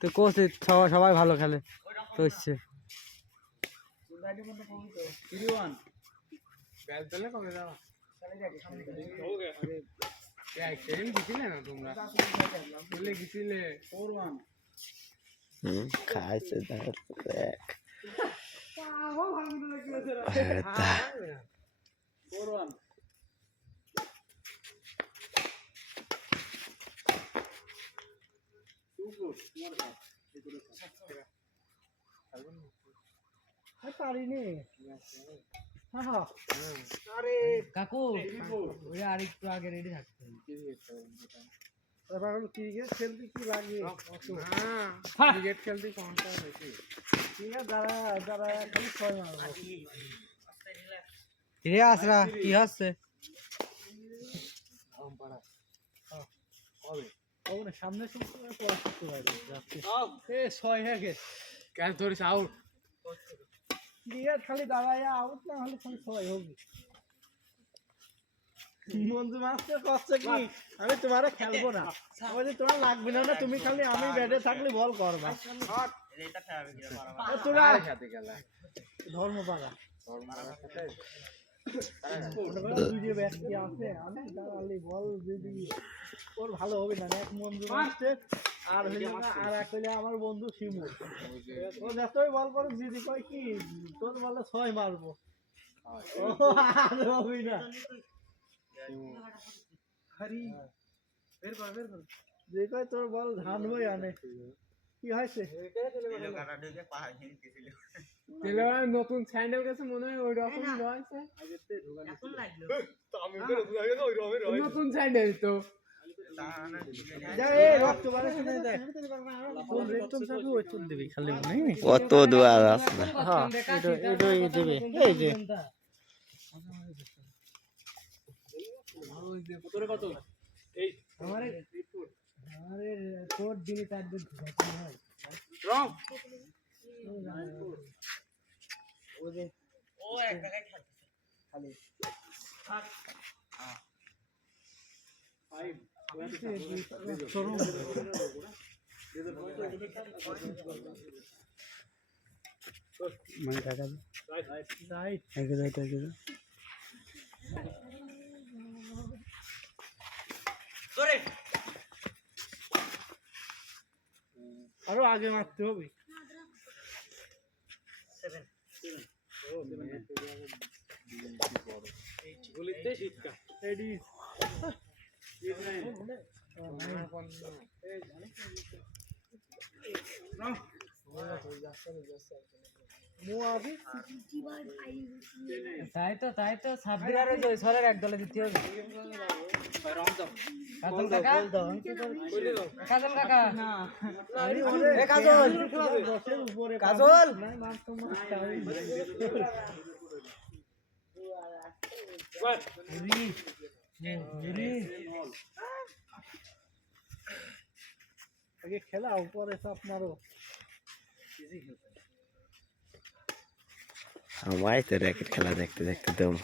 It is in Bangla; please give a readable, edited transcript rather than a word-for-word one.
তো কোচ সবাই ভালো খেলে তো হচ্ছে খাইছে কাকু আর একটু আগে রেডি থাকতে ক্রিকেট খেলতে কি লাগে? ক্রিকেট খেলতে কোনটা বেশি ঠিক আছে, যারা খালি ছয় মারবো। রে আসরা কি হচ্ছে সামনে ছয় হয়ে গেছে কেন তোর আউট ক্রিকেট খালি দাঁড়ায় আউট না হলে খালি ছয় হবে। মঞ্জু মাস্টার করছে কি, আমি তোমারে খেলবো না, তোমার লাগবে না, তুমি খালি আমি ব্যাটে থাকলে বল করবা। ধর্ম পাড়া ব্যক্তি আছে, আমি দাঁড়ালি বল যদি ওর ভালো হবে না। এক মঞ্জু মাস্টার আর আর এক হইলে আমার বন্ধু শিমুল, ও যতই বল করে দিদি কয় কি তোর বলে ছয় মারবো, ও আর হবে না। যে কয় তোর বল ধান বই আনে, কি হয়েছে নতুন স্যান্ডেল গেছে মনে হয় ওই রকম রয়েছে নতুন স্যান্ডেল তো কত দুয়ার আছে না দেবে এই যে আমাদের কোট দিলে তার মানে টাকা আরো আগে মারতে হবে। তাই তো সাব্বির আর জয়সরের এক দলে দিতে হবে। কাজল কাকা কাজল কাকা এ কাজল কাজল আগে খেলা উপরে চাপ মারো। আমায় তো র্যাকেট খেলা দেখতে দেখতে দম